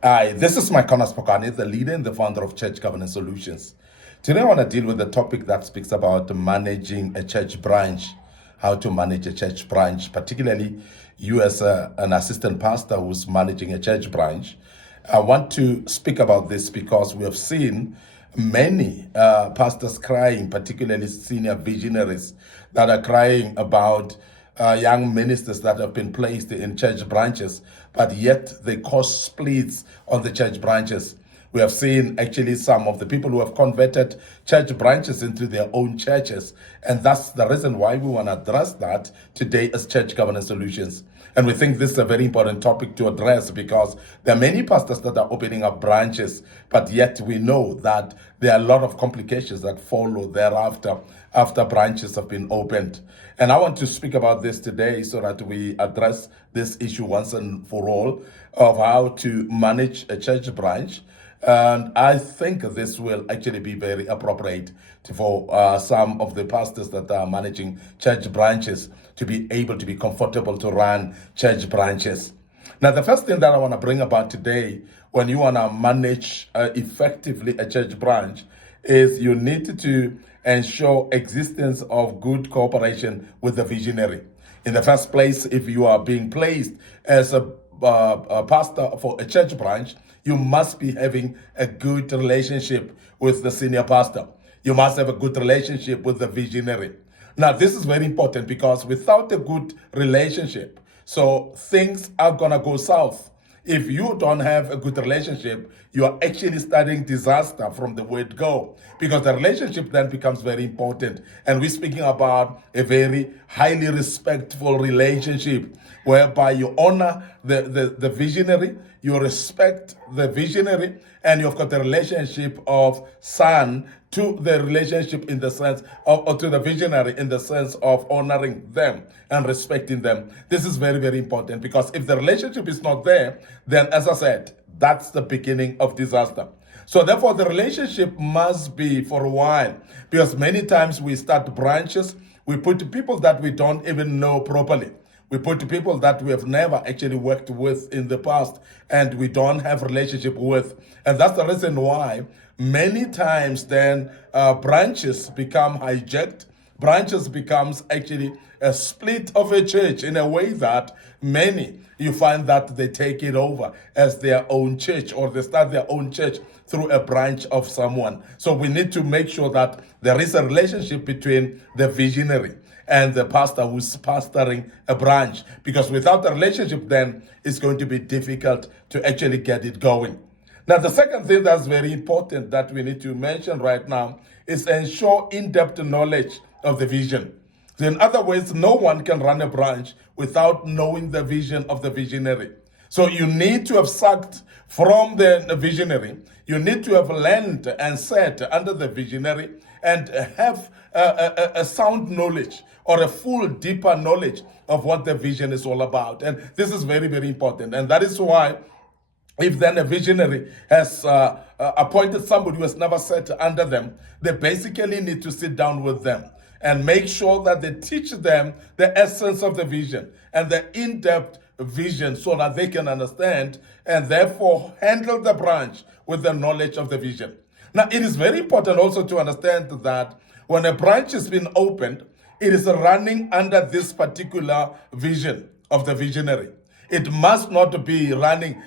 Hi, this is Micornus Phokane, the leader and the founder of Church Governance Solutions. Today I want to deal with a topic that speaks about managing a church branch, how to manage a church branch, particularly you as an assistant pastor who's managing a church branch. I want to speak about this because we have seen many pastors crying, particularly senior visionaries that are crying about young ministers that have been placed in church branches, but yet they cause splits on the church branches. We have seen actually some of the people who have converted church branches into their own churches. And that's the reason why we want to address that today as Church Governance Solutions. And we think this is a very important topic to address because there are many pastors that are opening up branches, but yet we know that there are a lot of complications that follow thereafter after branches have been opened. And I want to speak about this today so that we address this issue once and for all of how to manage a church branch. And I think this will actually be very appropriate for some of the pastors that are managing church branches to be able to be comfortable to run church branches. Now, the first thing that I want to bring about today when you want to manage effectively a church branch is you need to ensure existence of good cooperation with the visionary. In the first place, if you are being placed as a pastor for a church branch, you must be having a good relationship with the senior pastor. You must have a good relationship with the visionary. Now, this is very important because without a good relationship, so things are going to go south. If you don't have a good relationship, you are actually starting disaster from the word go, because the relationship then becomes very important. And we're speaking about a very highly respectful relationship whereby you honor the visionary, you respect the visionary, and you've got the relationship of son to the relationship in the sense of, or to the visionary in the sense of honoring them and respecting them. This is very, very important because if the relationship is not there, then as I said, that's the beginning of disaster. So therefore, the relationship must be for a while because many times we start branches, we put people that we don't even know properly. We put people that we have never actually worked with in the past and we don't have relationship with. And that's the reason why many times then branches become hijacked. Branches becomes actually a split of a church in a way that many, you find that they take it over as their own church or they start their own church through a branch of someone. So we need to make sure that there is a relationship between the visionary and the pastor who's pastoring a branch, because without a relationship then it's going to be difficult to actually get it going. Now, the second thing that's very important that we need to mention right now is ensure in-depth knowledge of the vision. So in other words, no one can run a branch without knowing the vision of the visionary. So you need to have sucked from the visionary. You need to have learned and sat under the visionary and have a sound knowledge or a full, deeper knowledge of what the vision is all about. And this is very, very important. And that is why if then a visionary has appointed somebody who has never sat under them, they basically need to sit down with them and make sure that they teach them the essence of the vision and the in-depth vision so that they can understand and therefore handle the branch with the knowledge of the vision. Now, it is very important also to understand that when a branch has been opened, it is running under this particular vision of the visionary. It must not be running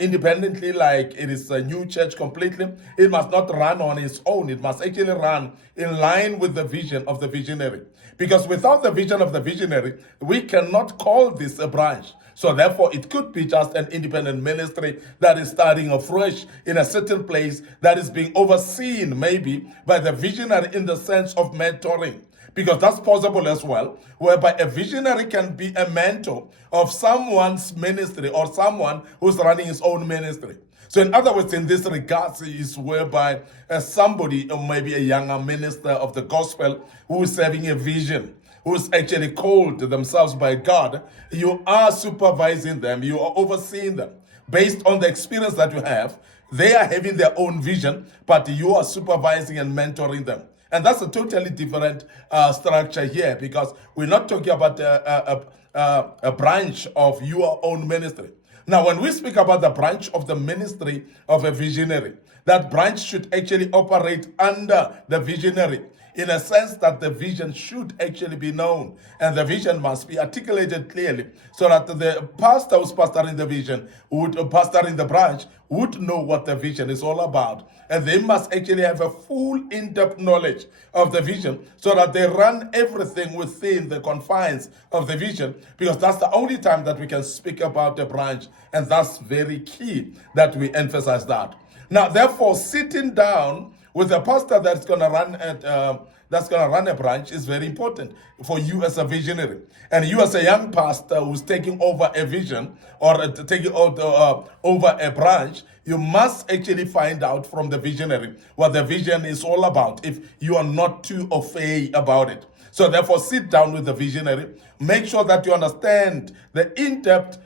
independently like it is a new church completely. It must not run on its own. It must actually run in line with the vision of the visionary. Because without the vision of the visionary, we cannot call this a branch. So therefore, it could be just an independent ministry that is starting afresh in a certain place that is being overseen maybe by the visionary in the sense of mentoring. Because that's possible as well, whereby a visionary can be a mentor of someone's ministry or someone who's running his own ministry. So in other words, in this regard, is whereby somebody, or maybe a younger minister of the gospel who is having a vision, who is actually called themselves by God, you are supervising them, you are overseeing them. Based on the experience that you have, they are having their own vision, but you are supervising and mentoring them. And that's a totally different structure here, because we're not talking about a branch of your own ministry. Now, when we speak about the branch of the ministry of a visionary, that branch should actually operate under the visionary, in a sense that the vision should actually be known, and the vision must be articulated clearly, so that the pastor who's pastoring the vision, pastoring the branch, would know what the vision is all about. And they must actually have a full in-depth knowledge of the vision, so that they run everything within the confines of the vision, because that's the only time that we can speak about the branch, and that's very key that we emphasize that. Now, therefore, sitting down with a pastor that's going to run a branch is very important for you as a visionary, and you as a young pastor who's taking over a vision, or taking over a branch. You must actually find out from the visionary what the vision is all about, if you are not too au fait about it. So therefore, sit down with the visionary, make sure that you understand the in-depth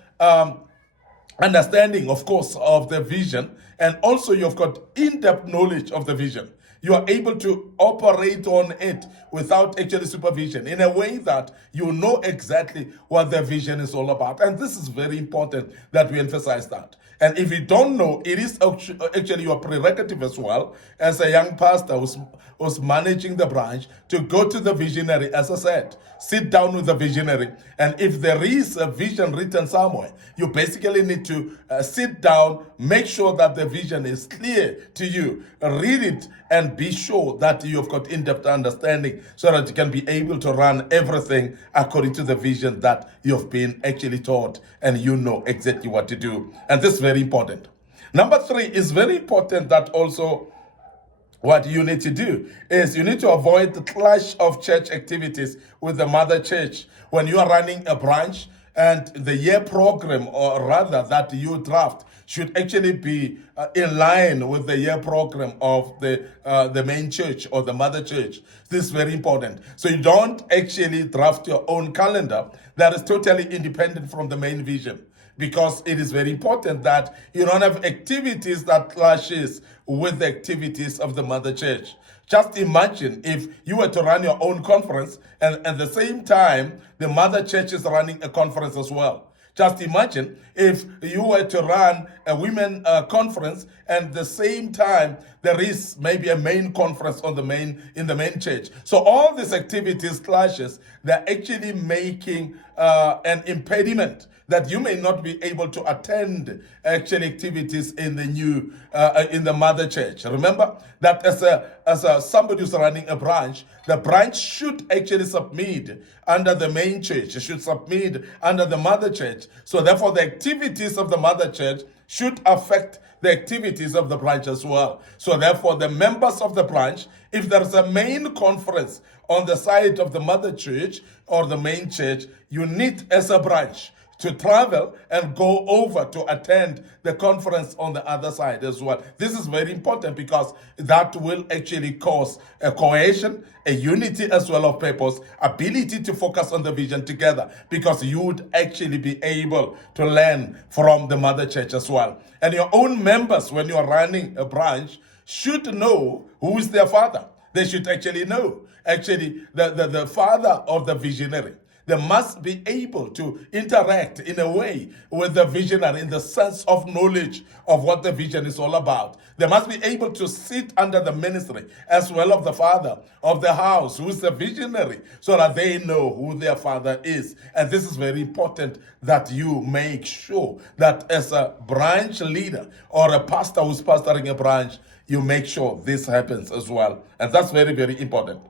understanding, of course, of the vision, and also you've got in-depth knowledge of the vision. You are able to operate on it without actually supervision, in a way that you know exactly what the vision is all about. And this is very important that we emphasize that. And if you don't know, it is actually your prerogative as well, as a young pastor who's managing the branch, to go to the visionary, as I said, sit down with the visionary. And if there is a vision written somewhere, you basically need to sit down, make sure that the vision is clear to you, read it, and be sure that you've got in-depth understanding, so that you can be able to run everything according to the vision that you've been actually taught, and you know exactly what to do. And this is very important. Number 3 is very important, that also what you need to do is you need to avoid the clash of church activities with the mother church when you are running a branch, and the year program, or rather that you draft, should actually be in line with the year program of the main church or the mother church. This is very important. So you don't actually draft your own calendar that is totally independent from the main vision, because it is very important that you don't have activities that clashes with the activities of the mother church. Just imagine if you were to run your own conference, and at the same time the mother church is running a conference as well. Just imagine if you were to run a women conference, and at the same time there is maybe a main conference in the main church. So all these activities clashes, they're actually making an impediment that you may not be able to attend actual activities in the mother church. Remember that as somebody who's running a branch, the branch should actually submit under the main church. It should submit under the mother church. So therefore, the activities of the mother church should affect the activities of the branch as well. So therefore, the members of the branch, if there's a main conference on the side of the mother church or the main church, you need, as a branch, to travel and go over to attend the conference on the other side as well. This is very important, because that will actually cause a cohesion, a unity as well of purpose, ability to focus on the vision together, because you would actually be able to learn from the mother church as well. And your own members, when you are running a branch, should know who is their father. They should actually know the father of the visionary. They must be able to interact in a way with the visionary, in the sense of knowledge of what the vision is all about. They must be able to sit under the ministry as well of the father of the house, who is the visionary, so that they know who their father is. And this is very important, that you make sure that as a branch leader or a pastor who's pastoring a branch, you make sure this happens as well. And that's very, very important.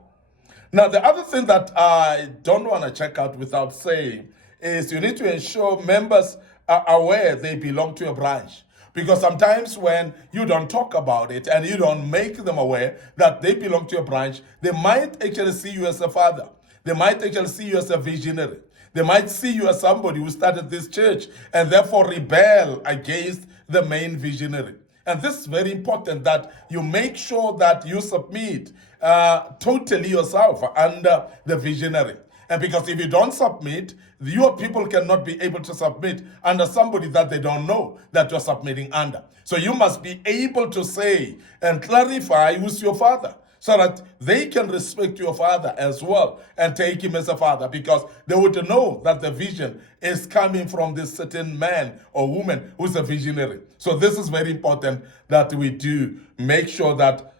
Now, the other thing that I don't want to check out without saying is you need to ensure members are aware they belong to a branch. Because sometimes when you don't talk about it and you don't make them aware that they belong to a branch, they might actually see you as a father. They might actually see you as a visionary. They might see you as somebody who started this church and therefore rebel against the main visionary. And this is very important, that you make sure that you submit totally yourself under the visionary. And because if you don't submit, your people cannot be able to submit under somebody that they don't know that you're submitting under. So you must be able to say and clarify who's your father. so that they can respect your father as well and take him as a father, because they would know that the vision is coming from this certain man or woman who's a visionary. So this is very important that we do make sure that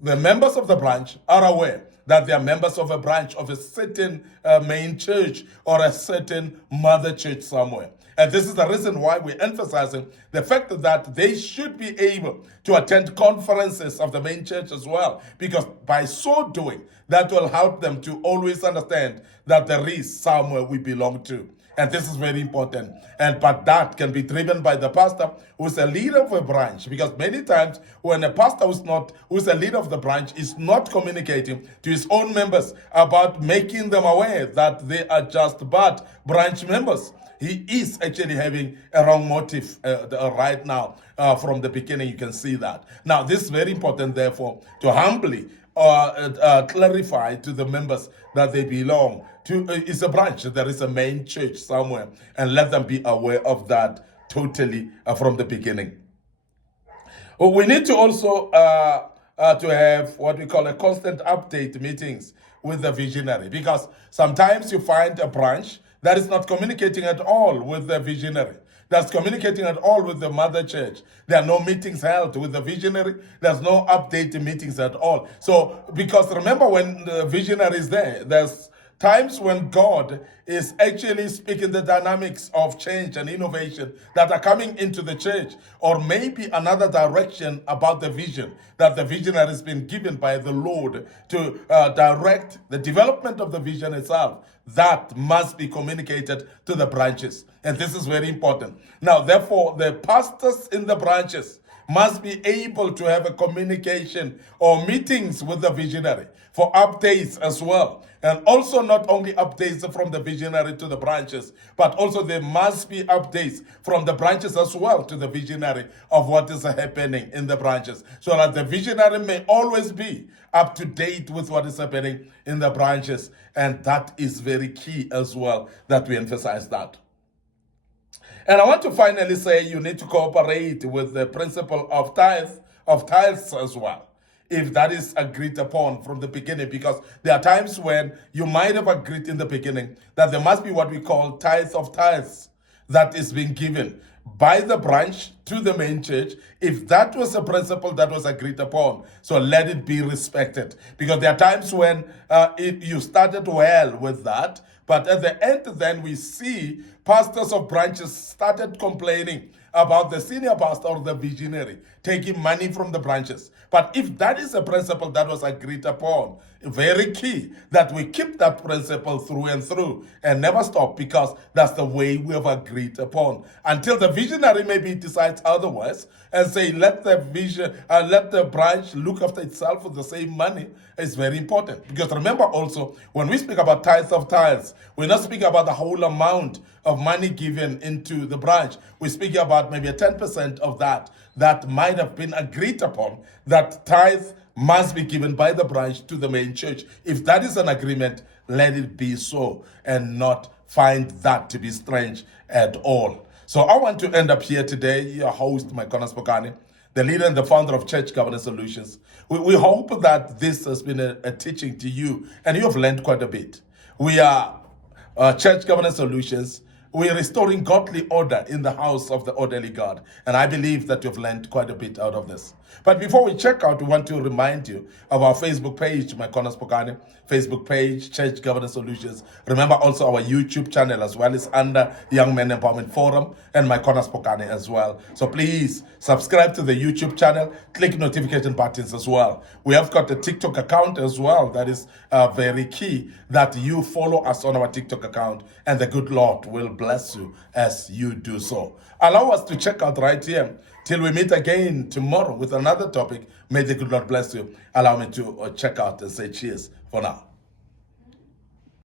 the members of the branch are aware that they are members of a branch of a certain main church or a certain mother church somewhere. And this is the reason why we're emphasizing the fact that they should be able to attend conferences of the main church as well, because by so doing, that will help them to always understand that there is somewhere we belong to. And this is very important. But that can be driven by the pastor who's a leader of a branch. Because many times when a pastor who's a leader of the branch is not communicating to his own members about making them aware that they are just but branch members, he is actually having a wrong motive right now. From the beginning, you can see that. Now, this is very important, therefore, to humbly clarify to the members that they belong to is a branch. There is a main church somewhere, and let them be aware of that totally from the beginning. We need to also to have what we call a constant update meetings with the visionary, because sometimes you find a branch that is not communicating at all with the visionary, that's communicating at all with the mother church. There are no meetings held with the visionary. There's no update meetings at all. So, because remember, when the visionary is there, there's times when God is actually speaking the dynamics of change and innovation that are coming into the church, or maybe another direction about the vision that the visionary has been given by the Lord to direct the development of the vision itself. That must be communicated to the branches. And this is very important. Now, therefore, the pastors in the branches must be able to have a communication or meetings with the visionary for updates as well. And also not only updates from the visionary to the branches, but also there must be updates from the branches as well to the visionary of what is happening in the branches, so that the visionary may always be up to date with what is happening in the branches. And that is very key as well, that we emphasize that. And I want to finally say you need to cooperate with the principle of tithes as well, if that is agreed upon from the beginning, because there are times when you might have agreed in the beginning that there must be what we call tithe of tithes that is being given by the branch to the main church, if that was a principle that was agreed upon. So let it be respected, because there are times when you started well with that, but at the end then we see pastors of branches started complaining about the senior pastor or the visionary taking money from the branches. But if that is a principle that was agreed upon, very key that we keep that principle through and through and never stop, because that's the way we have agreed upon, until the visionary maybe decides otherwise and say, let the branch look after itself with the same money. Is very important, because remember also, when we speak about tithes of tithes, we're not speaking about the whole amount of money given into the branch. We're speaking about maybe a 10% of that might have been agreed upon, that tithe must be given by the branch to the main church. If that is an agreement, let it be so, and not find that to be strange at all. So I want to end up here today. Your host, Micornus Phokane, the leader and the founder of Church Governance Solutions. We hope that this has been a teaching to you, and you have learned quite a bit. We are Church Governance Solutions. We are restoring godly order in the house of the orderly God. And I believe that you've learned quite a bit out of this. But before we check out, we want to remind you of our Facebook page, Micornus Phokane, Facebook page, Church Governance Solutions. Remember also our YouTube channel as well is under Young Men Empowerment Forum and Micornus Phokane as well. So please subscribe to the YouTube channel, click notification buttons as well. We have got a TikTok account as well. That is very key that you follow us on our TikTok account, and the good Lord will bless you as you do so. Allow us to check out right here. Till we meet again tomorrow with another topic, may the good Lord bless you. Allow me to check out and say cheers for now.